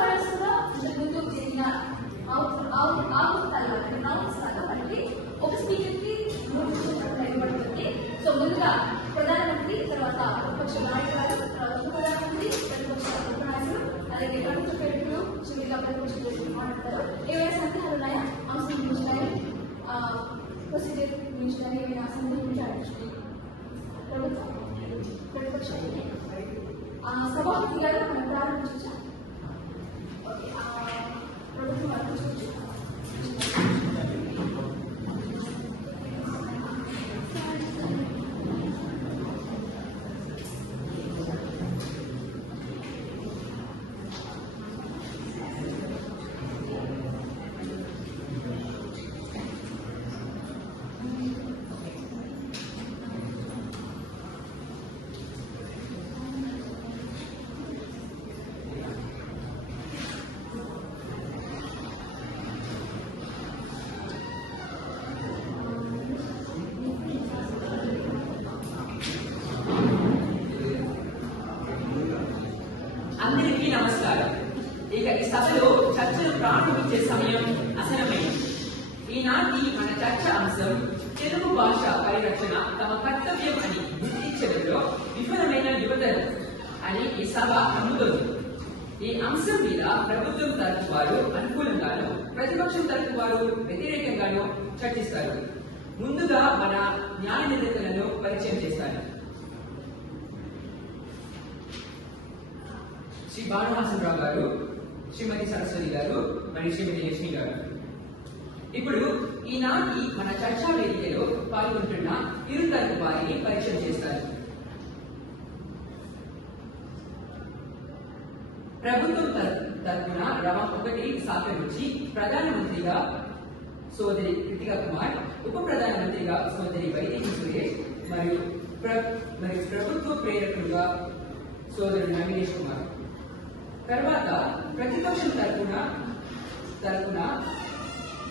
వరుసగా ముందు జరిగిన మనకి ఒక స్పీకర్ కి 3 ఇవ్వబడుతుంది. సో ముందుగా ప్రధానమంత్రి, తర్వాత ప్రతిపక్ష నాయకురాలు, తర్వాత ఉప ప్రధానమంత్రి, ప్రతిపక్ష ఉపనాయకులు, అలాగే ప్రభుత్వ పేరులు చివరిగా ప్రతిపక్ష మాట్లాడతారు. ఏవైనా సందేహాలు ఉన్నాయా? అంశం గురించి కానీ ప్రొసీజర్ గురించి కానీ ఏమైనా సందేహం గురించి అడగచ్చు. ప్రభుత్వం ప్రతిపక్ష సభాపతి గారు మనం ప్రారంభించా. ఓకే, ప్రభుత్వం అనిపించవచ్చు. అందరికీ నమస్కారం. ఇక ఈ సభలో చర్చలు ప్రారంభించే సమయం అసలమైంది. ఈనాటి మన చర్చ అంశం తెలుగు భాష పరిరక్షణ తమ కర్తవ్యం అని గుర్తించడంలో విఫలమైన యువతరం అని ఈ సభ నమ్ముతుంది. ఈ అంశం మీద ప్రభుత్వం తరఫు వారు అనుకూలంగాను, ప్రతిపక్షం తరఫు వారు వ్యతిరేకంగాను చర్చిస్తారు. ముందుగా మన న్యాయ నిందితులను పరిచయం చేస్తారు. శ్రీ భానుహాసనరావు గారు, శ్రీమతి సరస్వతి గారు మరియు శ్రీమతి లక్ష్మి గారు. ఇప్పుడు ఈనాటి మన చర్చా వేదికలో పాల్గొంటున్న ఇరు తరపు వారిని పరిచయం చేస్తారు. ప్రభుత్వం తరఫున రవం 1 శాఖ నుంచి ప్రధానమంత్రిగా సోదరి కృతికా కుమార్, ఉప ప్రధానమంత్రిగా సోదరి వైదేహి సురేష్ మరియు ప్రభుత్వ ప్రేరకులుగా సోదరుడు నవీనేష్ కుమార్. తర్వాత ప్రతిపక్షం తరఫున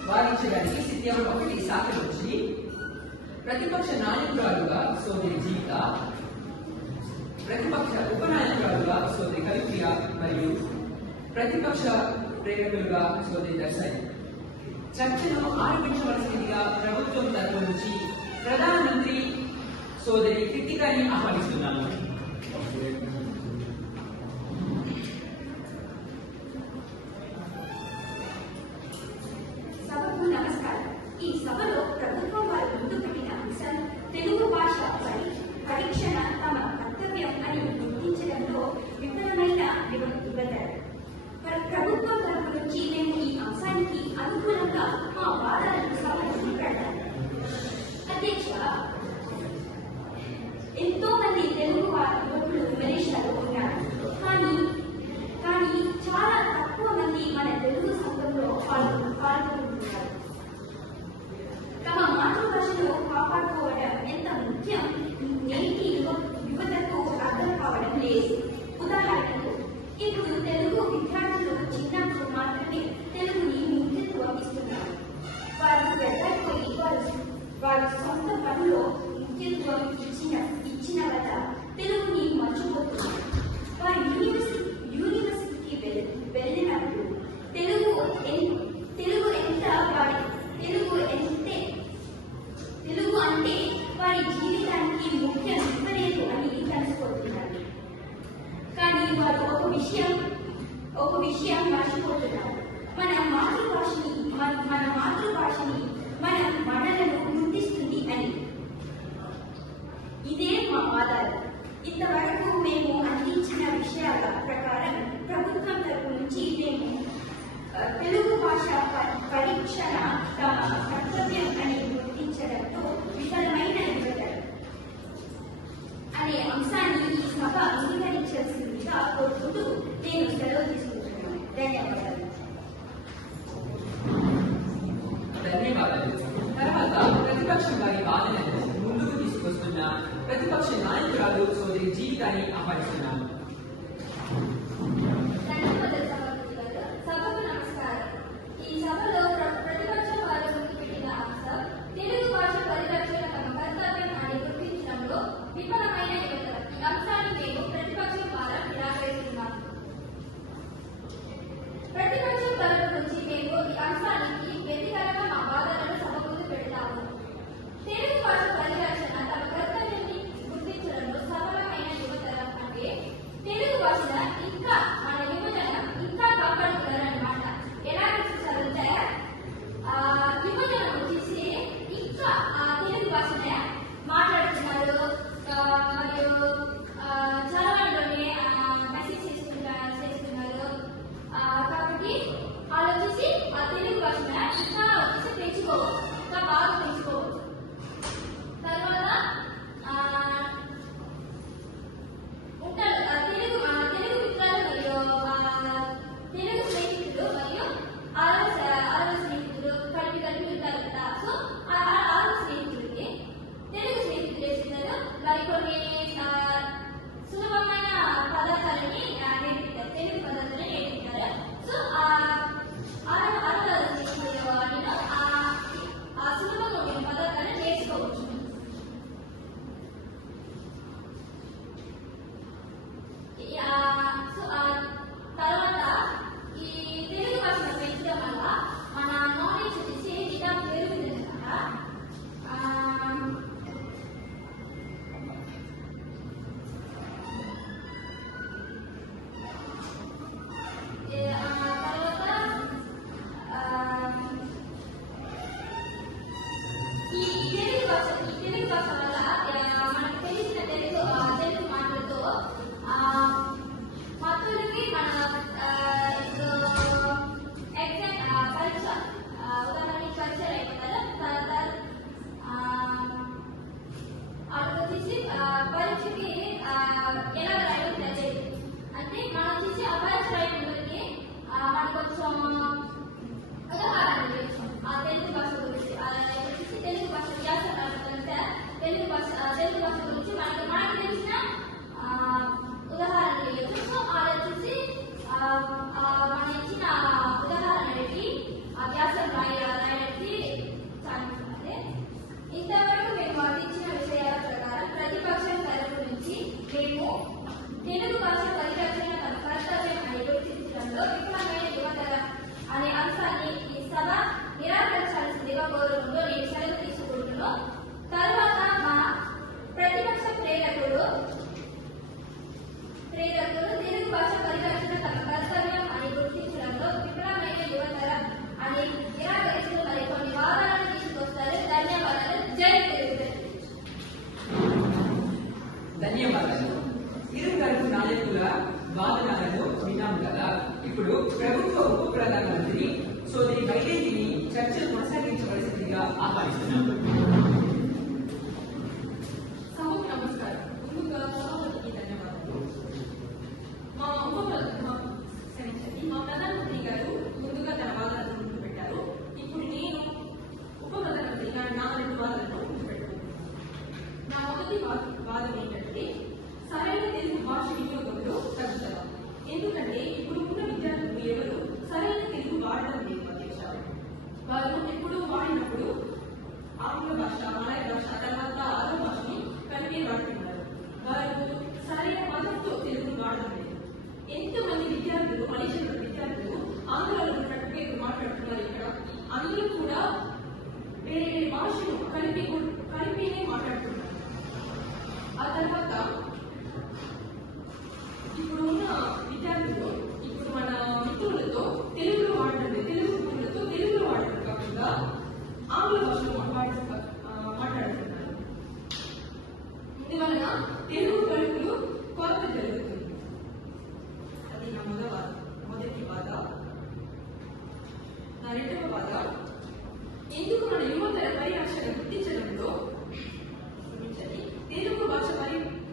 వాదించడానికి సిద్ధాంతం 1 శాఖ నుంచి ప్రతిపక్ష నాయకురాలుగా సోదరి జీవిత, ప్రతిపక్ష ఉపనాయకురాలుగా సోదరి కవిప్రియ మరియు ప్రతిపక్ష ప్రేరకులుగా సోదరి దర్శన్. చర్చను ఆరంభించవలసిందిగా ప్రభుత్వం తరఫు నుంచి ప్రధానమంత్రి సోదరి కృతికాని ఆహ్వానిస్తున్నాను. ఈ సభలో ప్రభుత్వం వారు ముందు పెట్టిన అంశం తెలుగు భాష పరీక్షణ తమ కర్తవ్యం అని గుర్తించడంలో విఫలమైన యువతరం. ప్రభుత్వం తరపు నుంచి మేము ఈ అంశానికి అనుకూలంగా మా వాదనలు సభను పెడతాం. అధ్యక్ష, ఎంతో మంది తెలుగు యువకులు మలేషియాలో ఉన్నారు. కానీ చాలా తక్కువ మంది మన తెలుగు సంఘంలో పాల్గొంటున్నారు. తమ మాతృభాషను కాపాడుకోవడం ఎంత ముఖ్యం నేటి యువతకు అర్థం కావడం లేదు. ఉదాహరణకు, ఇప్పుడు తెలుగు విద్యార్థులు చిన్నప్పుడు మాత్రమే తెలుగుని ముఖ్యత్వం ఇస్తున్నారు. వారు వెళ్ళకపోయి వారి సొంత పనిలో ముఖ్యత్వం ఇచ్చిన వల్ల తెలుగుని మర్చిపోతున్నారు. వారు యూనివర్సిటీకి వెళ్ళినప్పుడు తెలుగు అంటే వారి జీవితానికి ముఖ్యం ఇవ్వలేదు అని తెలుసుకుంటున్నారు. కానీ వారు ఒక విషయం మర్చిపోతున్నారు. మన మాతృభాషని మనలను గుర్తిస్తుంది అని. ఇదే మా ఆధారం. ఇంతవరకు మేము అందించిన విషయాల ప్రకారం ప్రభుత్వం తరపు నుంచి మేము తెలుగు భాష పరీక్షణ తమ కర్తవ్యం అని గుర్తించడంతో విఫలమైన యువతరం అనే అంశాన్ని ఈ సభ అంగీకరించాల్సిందిగా కోరుకుంటూ నేను సెలవు తీసుకుంటున్నాను. ధన్యవాదాలు. తర్వాత ప్రతిపక్షం వారి వాదనను ముందుకు తీసుకొస్తున్న ప్రతిపక్ష నాయకురాలు సోదరి జీవితాన్ని ఆహ్వానిస్తున్నాను. సభకు నమస్కారం. ఈ సభలో ప్రతిపక్షం వారు పెట్టిన అంశం తెలుగు భాష పరిరక్షణ తమ కర్తవ్యం అని గుర్తించడంలో విఫలమైన యువతరం. ఈ అంశాన్ని మేము ఉప ప్రధానమంత్రి సోదరి వైదేహిని చర్చలు కొనసాగించవలసిందిగా ఆహ్వానిస్తున్నాను. సభకు నమస్కారం. ముందుగా సభాపతికి ధన్యవాదాలు. మా ప్రధానమంత్రి గారు ముందుగా తన వాదనను ముందు పెట్టారు. ఇప్పుడు నేను ఉప ప్రధానమంత్రి నా 2 వాదనలను ముందు పెట్టాను. నా మొదటి వాదన ఏంటంటే సరైన తెలుగు భాష వినియోగంలో తగ్గుదల. ఎందుకంటే ఇప్పుడు ఉన్న విద్యార్థులు ఎవరు సరైన తెలుగు వాడడం లేదు అధ్యక్ష. వారు ఎప్పుడు వాడినప్పుడు ఆంగ్ల భాష, మలయ భాష, తర్వాత ఆరో భాషని కలిపి వాడుతున్నారు. వారు సరైన పదంతో తెలుగు వాడడం లేదు. ఎంతమంది విద్యార్థులు మలేషియా విద్యార్థులు ఆంధ్రలో ఉన్నట్టుగా మాట్లాడుతున్నారు. ఇక్కడ అందరూ కూడా వేరే వేరే భాషను కలిపినే మాట్లాడుతున్నారు. ఆ తర్వాత ఇప్పుడు ఉన్న విద్యార్థులు ఇప్పుడు మన మిత్రులతో తెలుగులో వాడడం లేదు. తెలుగు మిత్రులతో తెలుగులో వాడడం కాకుండా ఆంగ్ల భాషలో మాట్లాడుతున్నారు. ఇందువలన తెలుగు పలుకులు కొరత జరుగుతుంది. అది నా మొదటి బాధ. నా రెండవ బాధ, ఎందుకు మన యువతర పరిరక్షణ గుర్తించడంలో తెలుగు భాష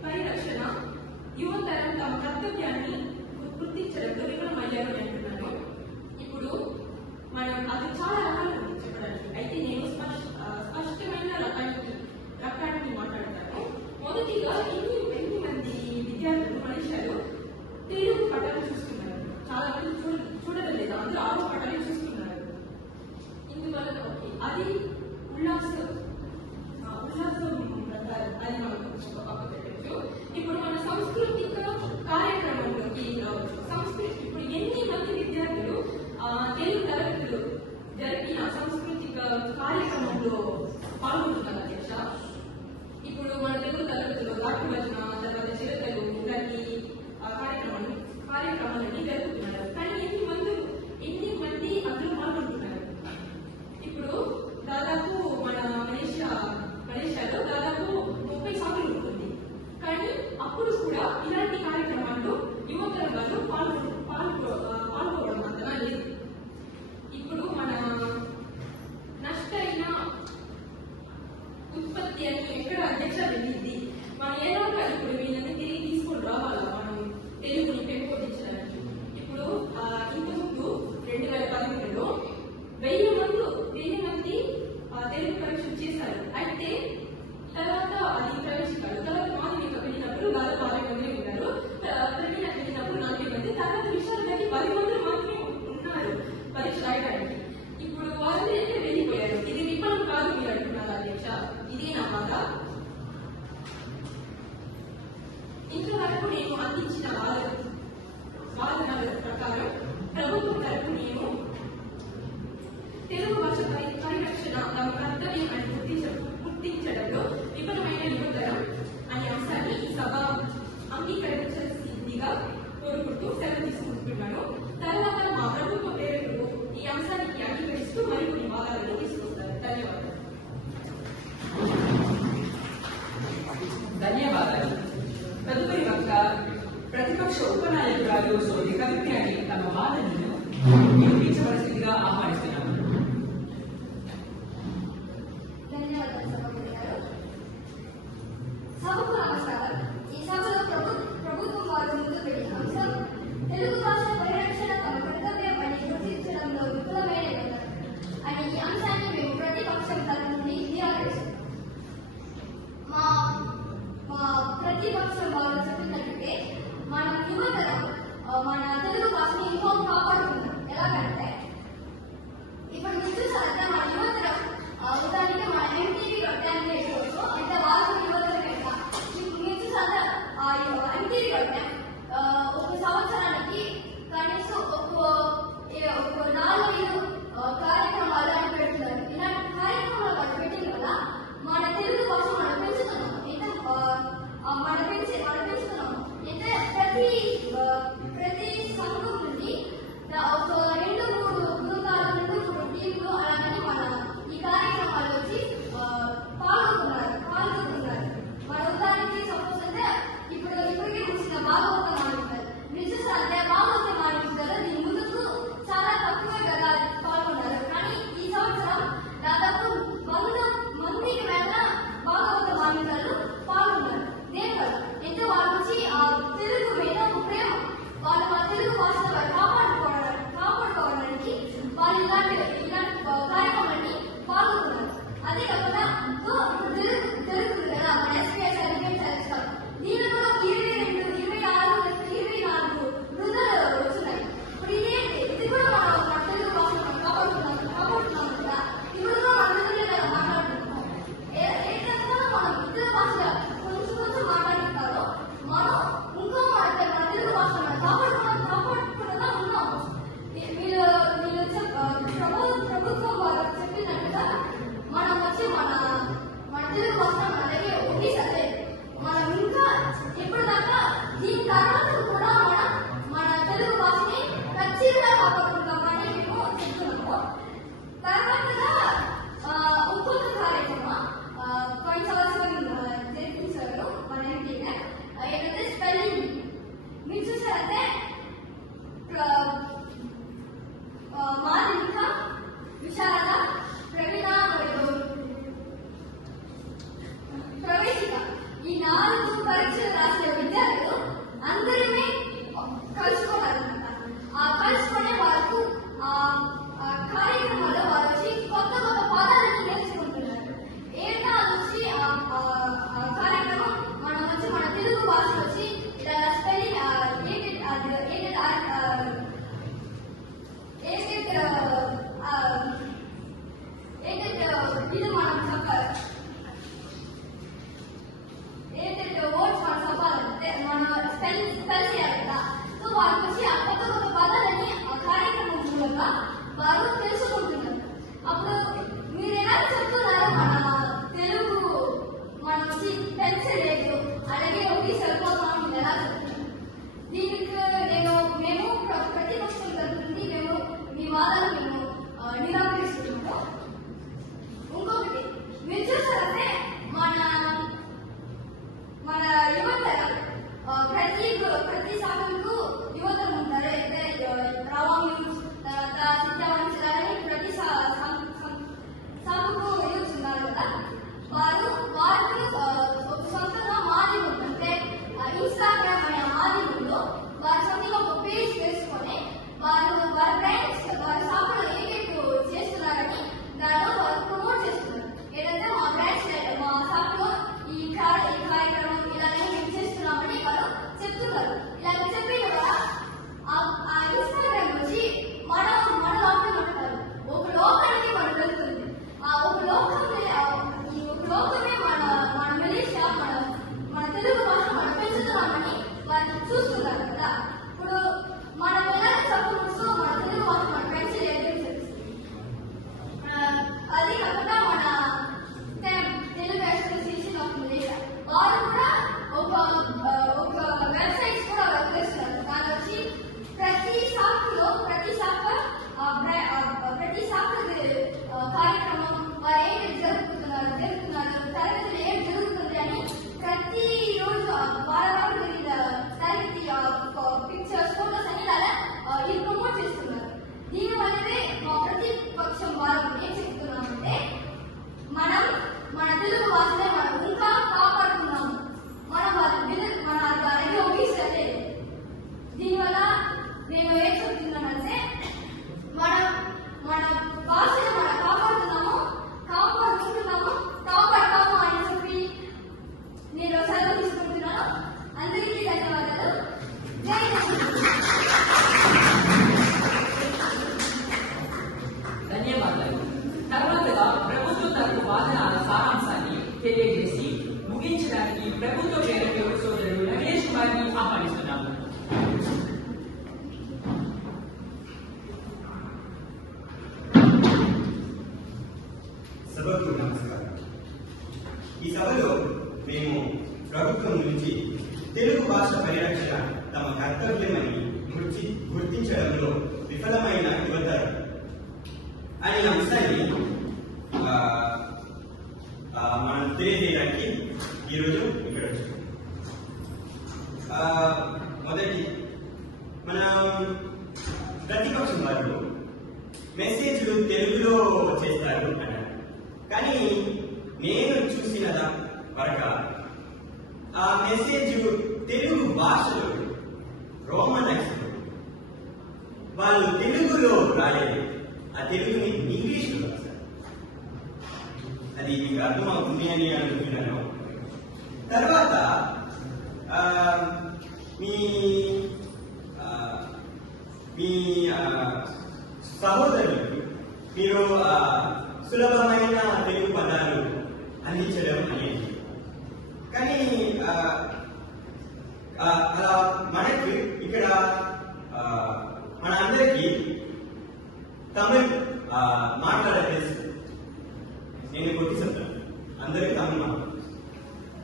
పరిరక్షణ యువతరం తమ కర్తవ్యాన్ని గుర్తించడంలో విఫలమయ్యారు అని అంటున్నాను. ఇప్పుడు మనం అది చాలా రకాలు ఉంది చెప్పడానికి. అయితే నేను స్పష్టమైన రకాన్ని మాట్లాడతాను. మొదటిగా ఎన్ని మంది విద్యార్థులు మలేషియాలో తెలుగు పటాలు చూస్తున్నారు? చాలా మంది చూడడం లేదు. అందరూ ఆరో పటాలు చూస్తున్నారు. ఇందువల్ల అది ఉల్లాసం అది మనకు చెప్పచ్చు. ఇప్పుడు మన సాంస్కృతిక కార్యక్రమంలోకి రావచ్చు. ఇప్పుడు ఎన్ని మంది విద్యార్థులు తెలుగు తరగతులు జరిపిన సాంస్కృతిక కార్యక్రమంలో పాల్గొంటున్నారు అధ్యక్ష? ఇప్పుడు మన తెలుగు తరగతిలో నాట్య భజన, తర్వాత చిరతలు ఇలాంటి కార్యక్రమాలన్నీ జరుగుతున్నారు. కానీ ఎన్ని మంది అందులో పాల్గొంటున్నారు? ఇప్పుడు దాదాపు మన మలేషియాలో దాదాపు 30 సార్లు ఉంటుంది. కానీ అప్పుడు కూడా ఇలాంటి కార్యక్రమాల్లో యువతరం వాళ్ళు పాల్గొనడం అంతగా లేదు. ఇప్పుడు మన నష్టైన ఉత్పత్తి అని ఎక్కడ అధ్యక్ష వెళ్ళింది? మనం ఎలాగా ఇప్పుడు వీళ్ళని తిరిగి తీసుకొని రావాలా మనం తెలుగుని పెంపొందించడానికి? ఇప్పుడు ఇంతకుముందు 2013లో 1000 మంది తెలుగు పరీక్షలు చేశారు. అయితే తర్వాత అది ప్రవేశించారు. తర్వాత మాధ్యమిక వెళ్ళినప్పుడు దాదాపు 60 మంది ఉన్నారు. వెళ్ళినప్పుడు 40 మంది. తర్వాత విషయాలకి 10 మంది మాత్రమే ఉన్నారు పరీక్ష రాయడానికి. ఇప్పుడు వాళ్ళు అయితే వెళ్ళిపోయారు. ఇది విఫలం కాదు మీరు అంటున్నారు అధ్యక్ష. ఇదే నా బాధ. ఇంతవరకు నేను అందించిన వాదన ప్రకారం ప్రభుత్వం తరపు నేను తెలుగు భాష పరిరక్షణ తమ కర్తవ్యం అని గుర్తించడంలో విఫలమైన యువతరం అనే అంశాన్ని సభ అంగీకరించాల్సిందిగా కోరుకుంటూ సెలవు తీసుకుంటున్నాను. తర్వాత మా ప్రభుత్వ ప్రేరకులు ఈ అంశానికి అంగీకరిస్తూ మరికొన్ని వాదాలను తీసుకొస్తారు. ధన్యవాదాలు. తదుపరి వక్త ప్రతిపక్ష ఉపనాయకురాలు సోదరి కవిత్యాన్ని తమ వాదనను వినిపించవలసిందిగా ఆహ్వానిస్తున్నాను. సభకు నమస్కారం. ఈ సభలో ప్రభుత్వం వారు ముందు పెట్టిన అంశం తెలుగు భాష పరిరక్షణ తమ కర్తవ్యం అని గుర్తించడంలో విఫలమైన యువతరం అని. ఈ అంశాన్ని మేము ప్రతిపక్షం తరఫు నుండి నిరాకరిస్తాం. మా ప్రతిపక్షం వారు చెప్పినట్లయితే మన యువతరం మన తెలుగు భాషని ఇంకో కాపాడుతున్నారు. ఎలాగంటే భాష పరిరక్షణ తమ కర్తవ్యమని గుర్తించడంలో విఫలమైన యువతరం అనే అంశాన్ని మనం తెలియజేయడానికి ఈరోజు ఇక్కడ వచ్చాం. మొదటి మనం ప్రతిపక్షం వారు మెసేజ్లు తెలుగులో చేస్తారు అన్నారు. కానీ నేను చూసిన వరకు ఆ మెసేజ్ తెలుగు భాషలో రోమన్ అక్షరం వాళ్ళు తెలుగులో రాలేదు, ఆ తెలుగుని ఇంగ్లీష్లో రాశారు. అది మీకు అర్థమవుతుంది అని అనుకుంటున్నాను. తర్వాత మీ మీ సహోదరులకు మీరు సులభమైన తెలుగు పదాలు అందించడం అనేది, కానీ అలా మనకి ఇక్కడ మనందరికీ తమిళ్ మాట్లాడే తెలుసు. నేను కొట్టి చెప్తాను, అందరికీ తమిళ్ మాట్లాడతాను.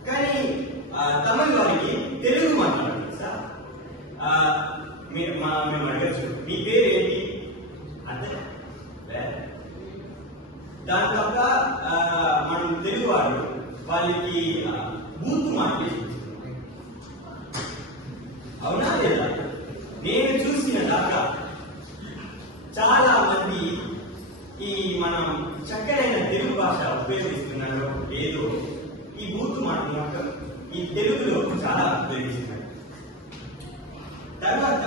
కానీ తమిళ్ వారికి తెలుగు మాట్లాడాలి సార్. మేము అడగచ్చు, మీ పేరు ఏంటి అంటే దాని తప్ప మనం తెలుగు వారు వాళ్ళకి బూత్ మాట్లాడి అవునా లేదా? నేను చూసిన దాకా చాలా మంది ఈ మనం చక్కనైన తెలుగు భాష ఉపయోగిస్తున్నారో లేదో ఈ బూత్ మాట్లాడటం ఈ తెలుగులో చాలా ఉపయోగిస్తున్నారు. తర్వాత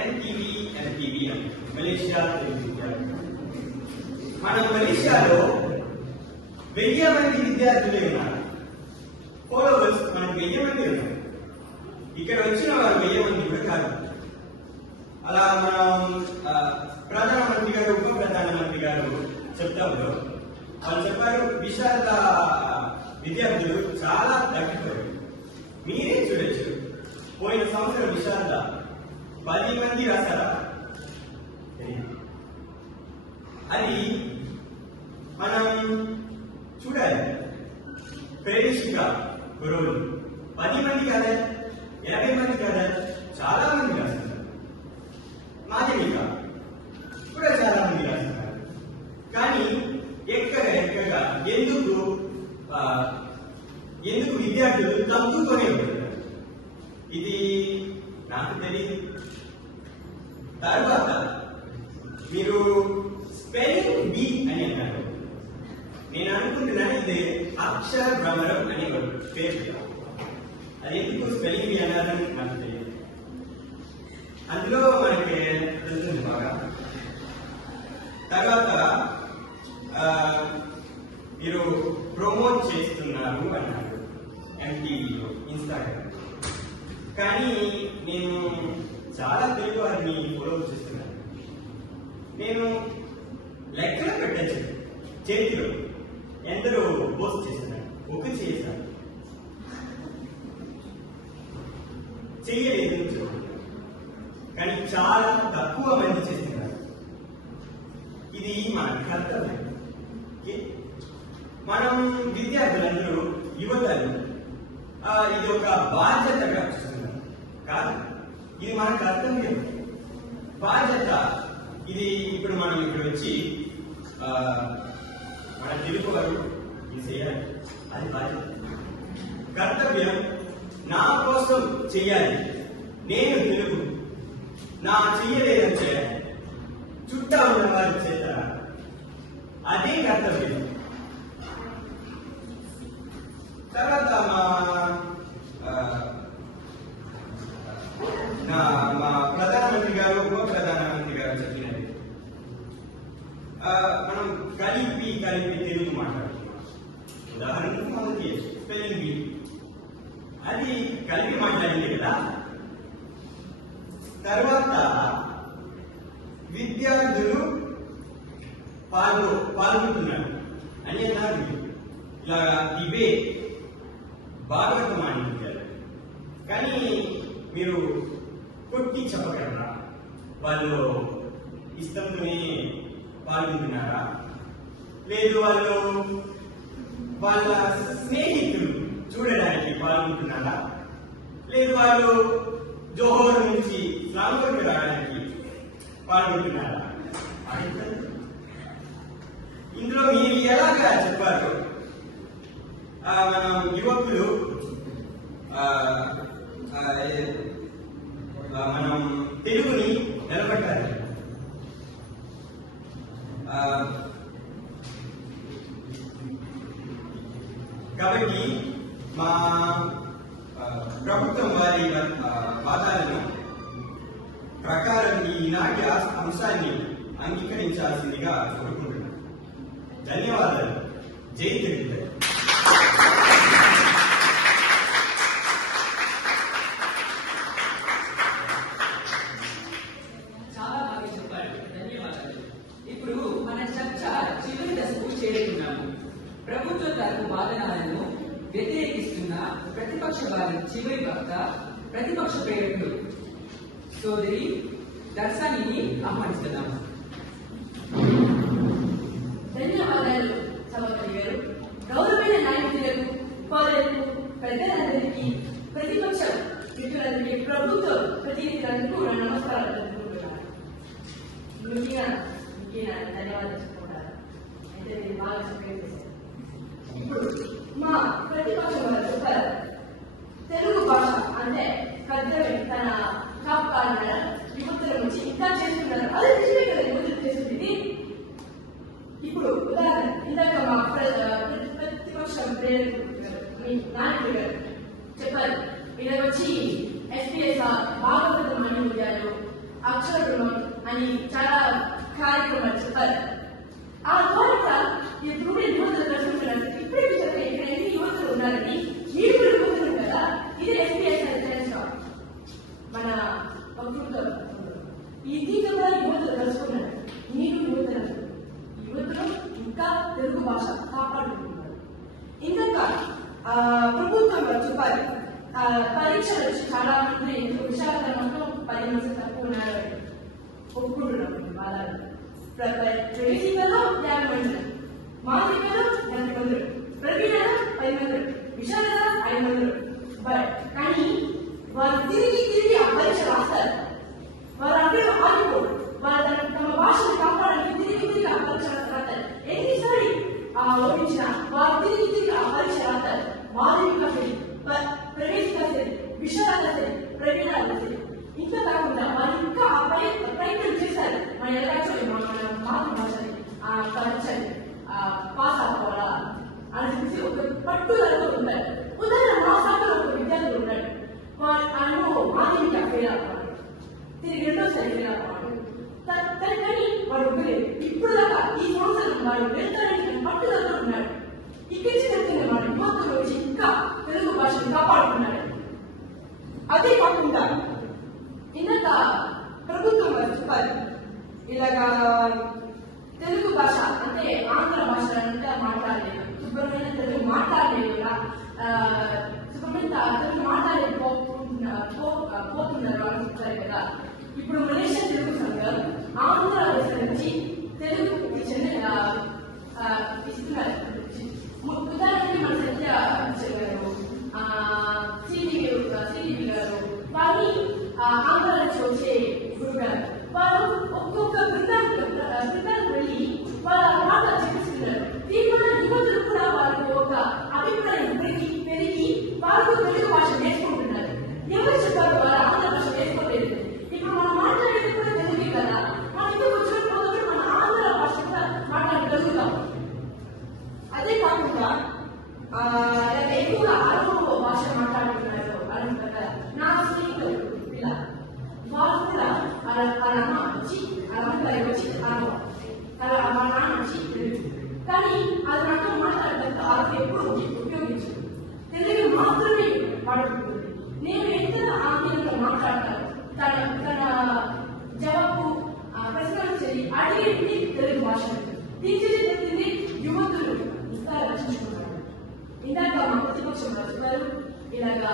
ఎంటీవీ మలేషియా తెలుగు. మన మలేషియాలో 1000 మంది విద్యార్థులే ఉన్నారు. ఫాలోవర్స్ మనకు 1000 మంది ఉన్నారు. ఇక్కడ వచ్చిన వారు 1000 మంది కూడా కాదు. అలా మనం ప్రధానమంత్రి గారు ఉప ప్రధానమంత్రి గారు చెప్తారు, వాళ్ళు చెప్పారు విశారద విద్యార్థులు చాలా తగ్గిపోయారు. మీరే చూడొచ్చు, పోయిన సంవత్సరం విశారద 10 మంది రాశారా? అది మనం చూడాలి. ప్రేరేషిక గురువులు 10 మంది కదా, 50 మంది కదా, చాలా మంది రాస్తున్నారు. మాధ్యమిక కూడా చాలా మంది రాస్తున్నారు. కానీ ఎక్కగా ఎందుకు విద్యార్థులు తగ్గుతూనే ఉంటారు? ఇది నాకు తెలియదు. తర్వాత మీరు స్పెల్లింగ్ బీ అని అన్నారు. నేను అనుకుంటున్నాను ఇది అక్షర భ్రమరం అని పేరు. అది ఎందుకు స్పెల్లింగ్ బీ అన్నారని నాకు తెలియదు. అందులో మనకి తెలుస్తుంది బాగా. తర్వాత మీరు ప్రమోట్ చేస్తున్నారు అన్నారు ఎంటీవీలో, ఇన్స్టాగ్రామ్. కానీ నేను చాలా తెలుగు వారిని ఫాలో చేస్తున్నాను. నేను లెక్కలు పెట్టచ్చు చేతిలో ఎందరో పోస్ట్ చేస్తున్నారు. ఒక చేశాను చెయ్యలేదు చెప్తున్నారు, కానీ చాలా తక్కువ మంది చేస్తున్నారు. ఇది మన కర్తవ్యం. మనం విద్యార్థులందరూ యువతలు ఇది ఒక బాధ్యతగా చూస్తున్నారు కాదు, ఇది మన కర్తవ్యం, బాధ్యత. ఇది ఇప్పుడు మనం ఇక్కడ వచ్చి మన తెలుగు వారు ఇది చేయాలి, అది బాధ్యత. కర్తవ్యం నా కోసం చెయ్యాలి, నేను తెలుగు నా చెయ్యలేదని చేయాలి, చుట్టా ఉన్న వారి చేత అదే కర్తవ్యం. తర్వాత మా ప్రధానమంత్రి గారు ఉప ప్రధానమంత్రి గారు చెప్పినది మనం కలిపి తెలుగు మాట్లాడుతున్నాం. ఉదాహరణకు మనకి స్పెల్లింగ్ బీ అది కలిపి మాట్లాడింది కదా. తర్వాత విద్యార్థులు పాల్గొంటున్నారు అని అన్నారు. ఇలాగా ఇవే భాగవతం ఆడించారు. కానీ మీరు కొట్టి చెప్పగలరా వాళ్ళు ఇష్టంతోనే పాల్గొంటున్నారా? లేదు వాళ్ళు వాళ్ళ స్నేహితులు చూడడానికి పాల్గొంటున్నారా? లేదు వాళ్ళు జోహర్ నుంచి స్లాంపూర్కి రావడానికి పాల్గొంటున్నారా? ఇందులో మీరు ఎలాగా చెప్పారు? మనం యువకులు మనం తెలుగుని నిలబెట్టాలి. కాబట్టి మా ప్రభుత్వం వారి వాదాలను ప్రకారం ఈనాటి అంశాన్ని అంగీకరించాల్సిందిగా కోరుకుంటున్నాను. ధన్యవాదాలు. జై తెలుగు. చాలా బాగా చెప్పారు, ధన్యవాదాలు. ఇప్పుడు మన చర్చ చివరి దశకు చేరుకున్నాము. ప్రభుత్వ తరపు వాదనలను వ్యతిరేకిస్తున్న ప్రతిపక్ష వారి చివరి వక్త ప్రతిపక్ష ప్రేరకులు సోదరి దర్శనిని ఆహ్వానిస్తున్నాము. ధన్యవాదాలు సభాపతి గారు. గౌరవమైన నాయకులకు, పౌరులకు, పెద్దలందరికీ, ప్రతిపక్ష మిత్రులందరికీ, ప్రభుత్వ ప్రతినిధులకు నా నమస్కారాలు తెలుపుకుంటున్నాను. ముఖ్యంగా ధన్యవాదాలు చెప్పుకుంటారు. అయితే మీరు బాగా చెప్పేసి ఇప్పుడు మా ప్రతిపక్షం వారు చెప్పారు, తెలుగు భాష అంటే పెద్దవి తన కాపాడిన యువతుల నుంచి ఇంకా చేస్తున్నారు. అది నిజమే కదా, యువతులు చేస్తుంది. ఇప్పుడు ఉదాహరణ ఇందాక మా ప్రతిపక్షం నాయకుడు గారు చెప్పారు, ఇలా వచ్చి ఎస్పీఎస్ భాగవతం అని ఉద్యాలు అక్షరం అని చాలా కార్యక్రమాలు చెప్పారు. ఆ ద్వారా ఇప్పుడు యువతులు దర్శించారు. ఇప్పుడే చెప్పారు, ఇక్కడ ఎన్ని యువతులు ఉన్నారని. మీరు కూడా యువతులు కదా, ఇది ఎస్పీఎస్ అని తెలుసుకోవాలి. మన వక్తృత్వం ఈ దీంట్లో కూడా యువతులు తెలుసుకున్నారు. మీరు యువతులు ఇంకా తెలుగు భాష కాపాడుకుంటున్నారు. ఇందాక ప్రభుత్వం చెప్పాలి, పరీక్షలు చాలా మంది విశాఖపట్నంలో 10 మంది తక్కువ ఉన్నారు ఒప్పుకుంటున్నాం. బాధాలు ప్రవేశికలో 50 మంది, మాదికలో 10 మంది, ప్రవీణలో 10 మంది, విశాఖలో 5 మంది. కానీ వారు తిరిగి ఆ పరీక్ష రాస్తారు. వారు అక్కడ ఆగిపోరు. వారు తమ భాషను కాపాడడానికి తిరిగి ఆ పరీక్ష రాస్తారు. ఎన్నిసారి ఓడించిన వారు తిరిగి ఆ పరీక్ష రాస్తారు. మాదిక సరి, ప్రవేశిక సరి, విశాఖ సరి, ప్రవీణాలు సరి. ఇంకా కాకుండా వారు ఇంకా ఆ ప్రయత్నం చేశారు. మన ఎలాగో మన మాతృభాషని ఆ పరీక్షని పాస్ అవ్వాలా అని చెప్పి ఒక పట్టుదలతో ఉంటారు. ఉదాహరణ మా శాఖలో ఒక విద్యార్థులు ఉన్నాడు. వాడు మాధ్యమిక ఫెయిల్ అవ్వాలి, తిరిగి రెండోసారి ఫెయిల్ అవ్వాలి. కానీ వాడు ఇప్పుడు దాకా ఈ సంవత్సరం వాడు వెళ్తాడని పట్టుదలతో ఉన్నాడు. ఇక్కడి నుంచి వాడు యువతలో వచ్చి ఇంకా తెలుగు భాషను కాపాడుతున్నాడు. అదే కాకుండా ఇందాక ప్రభుత్వం చెప్పాలి, ఇలాగా తెలుగు భాష అంటే ఆంధ్ర భాష అంతా మాట్లాడలేదు, శుభ్రమైన తెలుగు మాట్లాడలేదు, శుభ్రమైన తెలుగు పోతున్నారు అని చెప్తారు కదా. ఇప్పుడు మలేషియా తెలుగు సంఘం ఆంధ్రప్రదేశ్ నుంచి తెలుగు ఇస్తున్నారు. ఉదాహరణకి మన సత్య గారు, సిడివి గారు, వారిని ఆంధ్ర నుంచి వచ్చే గురువు గారు, వారు ఒక్కొక్క బృందానికి వెళ్ళి వాళ్ళ మాటలు చెప్పిస్తున్నారు. దీనివల్ల యువతులు కూడా వారికి ఒక అభిప్రాయం పెరిగి వారు తెలుగు భాష నేర్చుకుంటున్నారు. ఎవరు చెప్పారు వారు ఆంధ్ర భాష నేర్చుకోలేదు? ఇప్పుడు మనం మాట్లాడేది కూడా తెలుగే కదా. మన ఇంటికి వచ్చినప్పుడు మన ఆంధ్ర భాష కూడా మాట్లాడగలుగుతాం. అదే కాకుండా ఎక్కువగా అరవ భాష మాట్లాడుతున్నారు అని కదా. నా స్నేహితులు ఇలా వాళ్ళు కూడా వాళ్ళ అమ్మ వచ్చి అమ్మగారు వచ్చి మా నాన్న వచ్చి కానీ అది నాతో మాట్లాడటంతో వాళ్ళకి ఎప్పుడు ఉపయోగించదు. తెలుగు మాత్రమే వాడుకుంటుంది. నేను ఎంత ఆంగ్లంలో మాట్లాడతాను, తన జవాబు ప్రశ్న అడిగేది తెలుగు భాష. తీర్చిదిద్దింది యువతులు ఇంకా రక్షించుకుంటారు. ఇందాక మా ప్రతిపక్షం చెప్పారు, ఇలాగా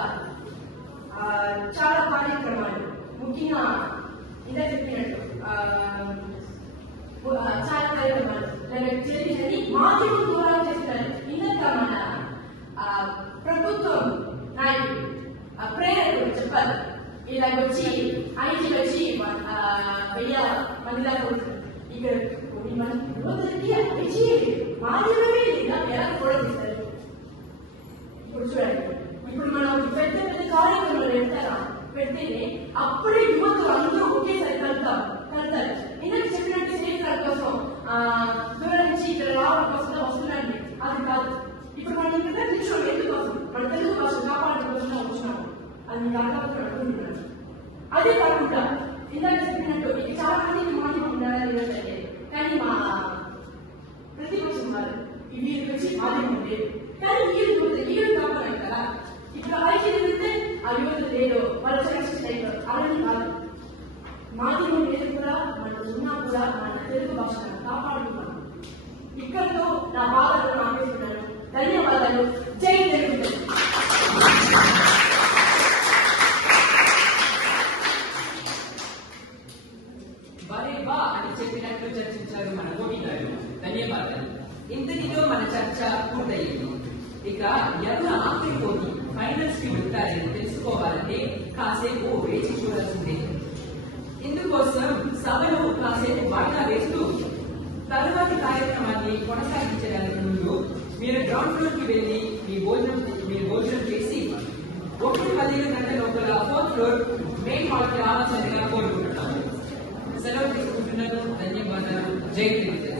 చాలా కార్యక్రమాలు ముఖ్యంగా ఇందాక చెప్పినట్టు చాలా కార్యక్రమాలు జరిగినది మాధ్యమం ద్వారా చేస్తారు. ఇందాక మన ప్రభుత్వం వెయ్యి మంది దాకా ఉంటుంది. ఇక కొన్ని మంది యువతలకి అడిచి మాధ్యమే లేదా ఎలా కూడా తీస్తారు. ఇప్పుడు చూడండి, ఇప్పుడు మనం పెద్ద పెద్ద కార్యక్రమాలు పెడితేనే అప్పుడే యువతులు అందరూ ఒకేసారి కలుతారు. ఇందాక చెప్పినట్టు స్నేహితుల కోసం దూరం నుంచి ఇక్కడ రావడం కోసం వస్తున్నాండి, అది కాదు. ఇప్పుడు మనం ఇక్కడ నిల్చోండి ఎందుకోసం, మన తెలుగు భాష కాపాడడం కోసం వచ్చినాము. అది మీకు అర్థమవుతున్నాను. అదే కాకుండా ఇందాక చెప్పినట్టు ఇది చాలా మందికి మాధ్యమం ఉండాలని లేదంటే, కానీ మా ప్రతిపక్షం వారు వీరికి వచ్చి మాధ్యమం లేదు. కానీ వీరు కాపాడాలి కదా. ఇప్పుడు ఐక్యత వెళ్తే ఆ యువత లేదు, వాళ్ళు చర్చించిన అలానే కాదు. మాధ్యమం లేదు కూడా, మనం ఉన్నా కూడా మన తెలుగు భాషను కాపాడుతున్నాం. ఇక్కడితో నా బాధలను ఆపేస్తున్నాను. ధన్యవాదాలు. జై తెలుగు. భలే బా అని చెప్పినట్లు చర్చించారు మన గోపి గారు. ధన్యవాదాలు. ఇంతటితో మన చర్చ పూర్తయింది. ఇక ఎవరు ఆఖరి పోటీ ఫైనల్స్ కి వెళ్తారని తెలుసుకోవాలంటే కాసేపు వేచి చూడాల్సిందే. ఇందుకోసం సభలో కాసేపు వాయిదా వేస్తూ తరువాతి కార్యక్రమాన్ని కొనసాగించడానికి ముందు మీరు గ్రౌండ్ ఫ్లోర్ కి వెళ్లి మీ భోజనం చేసి 1-15 గంటల లోపల 4th ఫ్లోర్ మెయిన్ హాల్ కి రావాల్సిందిగా కోరుకుంటున్నాను. సెలవు తీసుకుంటున్నాను. ధన్యవాదాలు. జై తెలుగు.